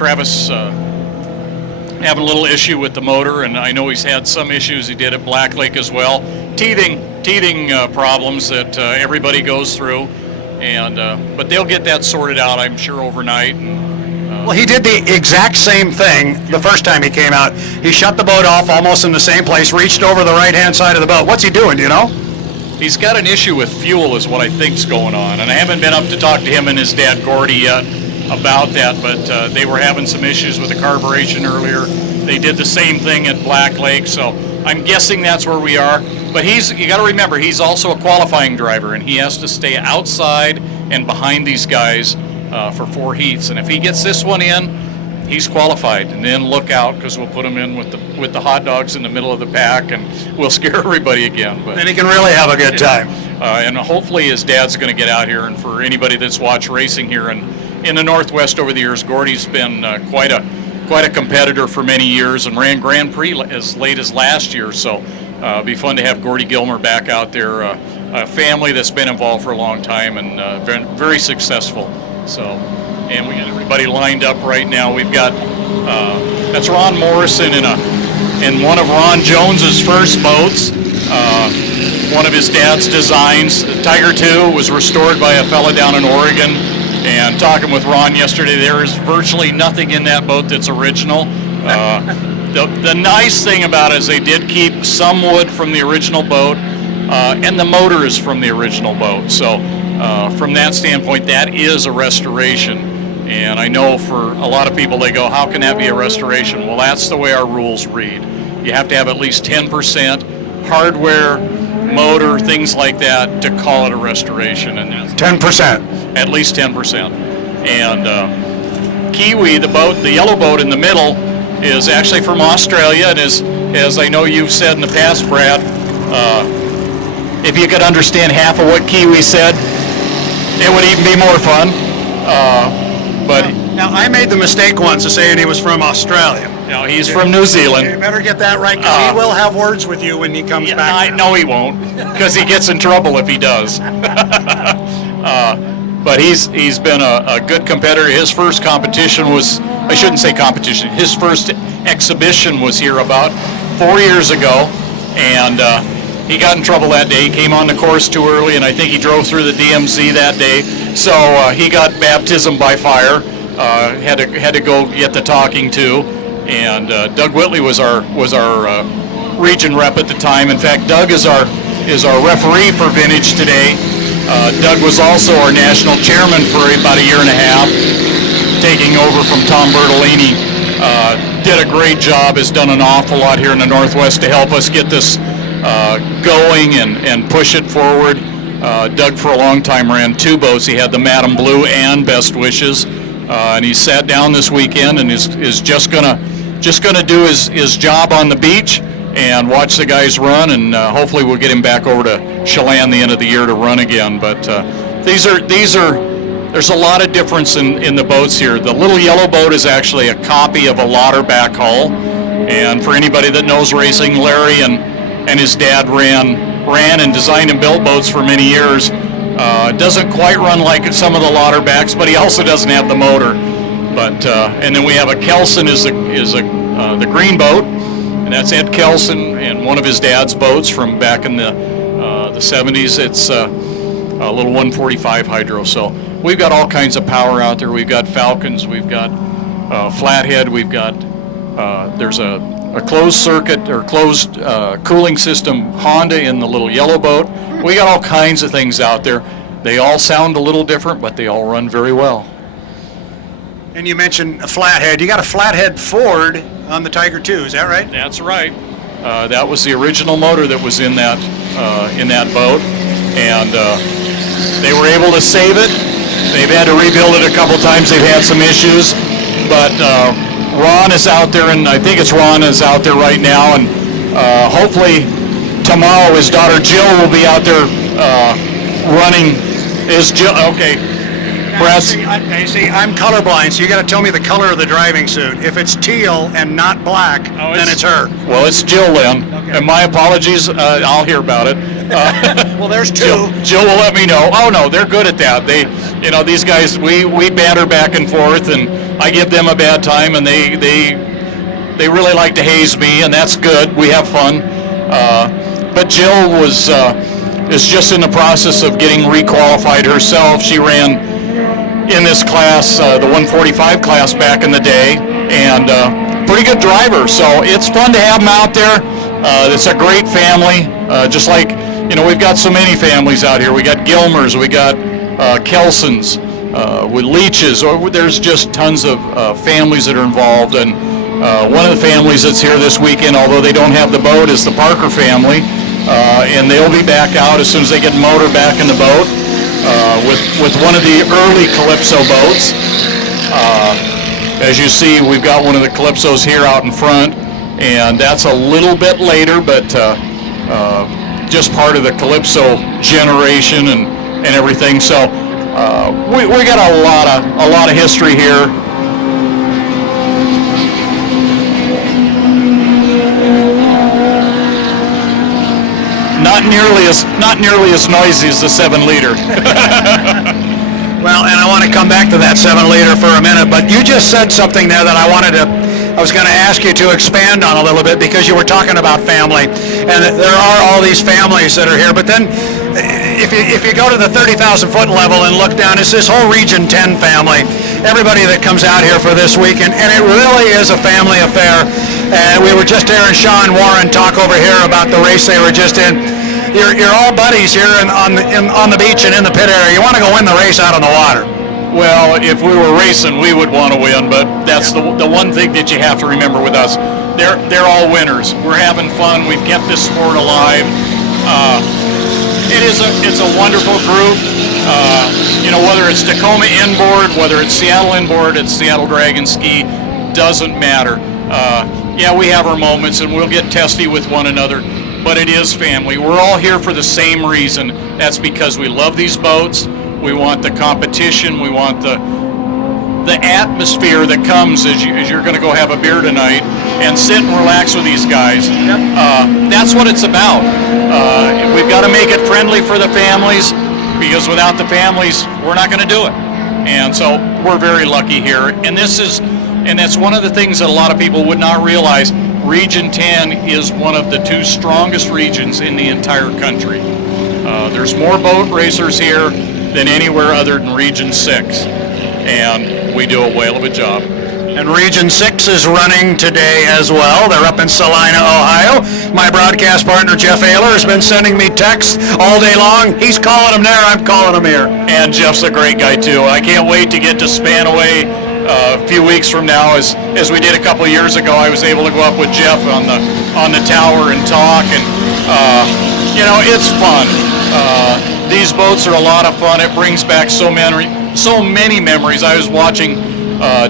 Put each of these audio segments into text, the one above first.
Travis having a little issue with the motor, and I know he's had some issues. He did at Black Lake as well. Teething problems that everybody goes through, and but they'll get that sorted out, I'm sure, overnight. And, well, he did the exact same thing the first time he came out. He shut the boat off almost in the same place, reached over the right-hand side of the boat. What's he doing, do you know? He's got an issue with fuel is what I think's going on, and I haven't been up to talk to him and his dad Gordy yet about that, but they were having some issues with the carburation earlier. They did the same thing at Black Lake, so I'm guessing that's where we are. But you got to remember, he's also a qualifying driver, and he has to stay outside and behind these guys for 4 heats. And if he gets this one in, he's qualified. And then look out, because we'll put him in with the hot dogs in the middle of the pack, and we'll scare everybody again. But then he can really have a good time. And hopefully his dad's going to get out here. And for anybody that's watched racing here in the Northwest over the years, Gordy's been quite a competitor for many years and ran Grand Prix as late as last year. So it'd be fun to have Gordy Gilmer back out there, a family that's been involved for a long time and been very successful. So, and we got everybody lined up right now. We've got that's Ron Morrison in one of Ron Jones's first boats. One of his dad's designs. Tiger II was restored by a fella down in Oregon. And talking with Ron yesterday, there is virtually nothing in that boat that's original. The nice thing about it is they did keep some wood from the original boat, and the motor is from the original boat. So from that standpoint, that is a restoration. And I know for a lot of people, they go, how can that be a restoration? Well, that's the way our rules read. You have to have at least 10% hardware, motor, things like that to call it a restoration. And 10%. At least 10%. And Kiwi, the yellow boat in the middle, is actually from Australia. And as I know you've said in the past, Brad, if you could understand half of what Kiwi said, it would even be more fun. But now I made the mistake once of saying he was from Australia. No, he's from New Zealand. You better get that right, because he will have words with you when he comes back. No, he won't, because he gets in trouble if he does. But he's been a good competitor. His first competition was, I shouldn't say competition, his first exhibition was here about 4 years ago, and he got in trouble that day. He came on the course too early, and I think he drove through the DMZ that day. So he got baptism by fire, had to go get the talking to, and Doug Whitley was our region rep at the time. In fact, Doug is our referee for Vintage today. Doug was also our national chairman for about a year and a half, taking over from Tom Bertolini. Did a great job, has done an awful lot here in the Northwest to help us get this going and push it forward. Doug for a long time ran 2 boats. He had the Madam Blue and Best Wishes, and he sat down this weekend and is just gonna do his job on the beach and watch the guys run, and hopefully we'll get him back over to Chelan the end of the year to run again. But there's a lot of difference in the boats here. The little yellow boat is actually a copy of a Lauterbach hull, and for anybody that knows racing, Larry and his dad ran and designed and built boats for many years. Doesn't quite run like some of the Lauterbachs, but he also doesn't have the motor. But and then we have a Kelson is the green boat. And that's Ed Kelson and one of his dad's boats from back in the 70s. It's a little 145 hydro. So we've got all kinds of power out there. We've got Falcons. We've got Flathead. We've got there's a closed circuit or closed cooling system Honda in the little yellow boat. We got all kinds of things out there. They all sound a little different, but they all run very well. And you mentioned a Flathead. You got a Flathead Ford on the Tiger II, is that right? That's right. That was the original motor that was in that boat, and they were able to save it. They've had to rebuild it a couple times. They've had some issues, but Ron is out there, and I think it's Ron is out there right now, and hopefully tomorrow his daughter Jill will be out there running. Is Jill okay? Brad, see, I'm colorblind, so you got to tell me the color of the driving suit. If it's teal and not black, then it's her. Well, it's Jill then. Okay. And my apologies. I'll hear about it. Well, there's 2. Jill will let me know. Oh no, they're good at that. These guys, we banter back and forth, and I give them a bad time, and they really like to haze me, and that's good. We have fun. But Jill is just in the process of getting requalified herself. She ran in this class, the 145 class back in the day, and pretty good driver. So it's fun to have them out there. It's a great family, just like, we've got so many families out here. We got Gilmers, we got Kelsons, with Leaches, or there's just tons of families that are involved. And one of the families that's here this weekend, although they don't have the boat, is the Parker family, and they'll be back out as soon as they get the motor back in the boat with one of the early Calypso boats. As you see, we've got one of the Calypsos here out in front, and that's a little bit later, but just part of the Calypso generation and everything. So we got a lot of history here. Not nearly as noisy as the 7-liter. Well, and I want to come back to that 7-liter for a minute, but you just said something there that I was going to ask you to expand on a little bit, because you were talking about family, and there are all these families that are here. But then, if you go to the 30,000 foot level and look down, it's this whole Region 10 family. Everybody that comes out here for this weekend, and it really is a family affair. And we were just hearing Sean Warren talk over here about the race they were just in. You're all buddies here on the beach and in the pit area. You want to go win the race out on the water. Well, if we were racing, we would want to win, but that's the one thing that you have to remember with us. They're all winners. We're having fun. We've kept this sport alive. It's a wonderful group. Whether it's Tacoma inboard, whether it's Seattle inboard, it's Seattle Dragon Ski, doesn't matter. Yeah, we have our moments, and we'll get testy with one another, but it is family. We're all here for the same reason. That's because we love these boats. We want the competition. We want the atmosphere that comes as you're going to go have a beer tonight and sit and relax with these guys. That's what it's about. We've got to make it friendly for the families, because without the families, we're not going to do it. And so we're very lucky here. And that's one of the things that a lot of people would not realize. Region 10 is one of the 2 strongest regions in the entire country. There's more boat racers here than anywhere other than Region 6. And we do a whale of a job. And Region 6 is running today as well. They're up in Salina, Ohio. My broadcast partner, Jeff Ayler, has been sending me texts all day long. He's calling them there, I'm calling them here. And Jeff's a great guy, too. I can't wait to get to Spanaway a few weeks from now. As we did a couple of years ago, I was able to go up with Jeff on the tower and talk. And, it's fun. These boats are a lot of fun. It brings back so many memories. I was watching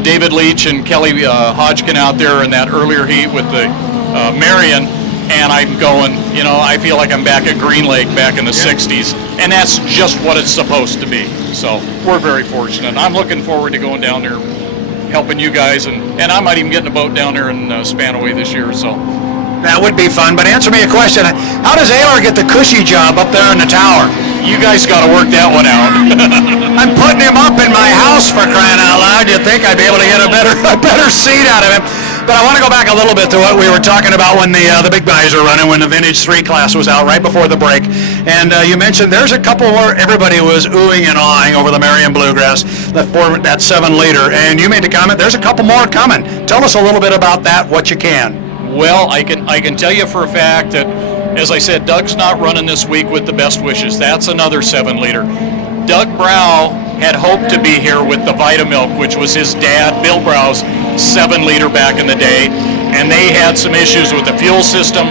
David Leach and Kelly Hodgkin out there in that earlier heat with the Marion, and I'm going, I feel like I'm back at Green Lake back in the 60s, and that's just what it's supposed to be. So we're very fortunate. I'm looking forward to going down there, helping you guys, and I might even get in a boat down there in Spanaway this year. So that would be fun. But answer me a question: how does Ayler get the cushy job up there in the tower? You guys got to work that one out. I'm putting him up in my house, for crying out loud. You'd think I'd be able to get a better seat out of him. But I want to go back a little bit to what we were talking about when the big guys are running, when the Vintage 3 class was out right before the break. And you mentioned there's a couple where everybody was oohing and awing over the Marion Bluegrass, that 7-liter. And you made the comment, there's a couple more coming. Tell us a little bit about that, what you can. Well, I can tell you for a fact that, as I said, Doug's not running this week with the best wishes. That's another 7-liter. Doug Brow had hoped to be here with the Vitamilk, which was his dad, Bill Brow's 7-liter back in the day, and they had some issues with the fuel system.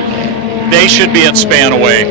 They should be at Spanaway.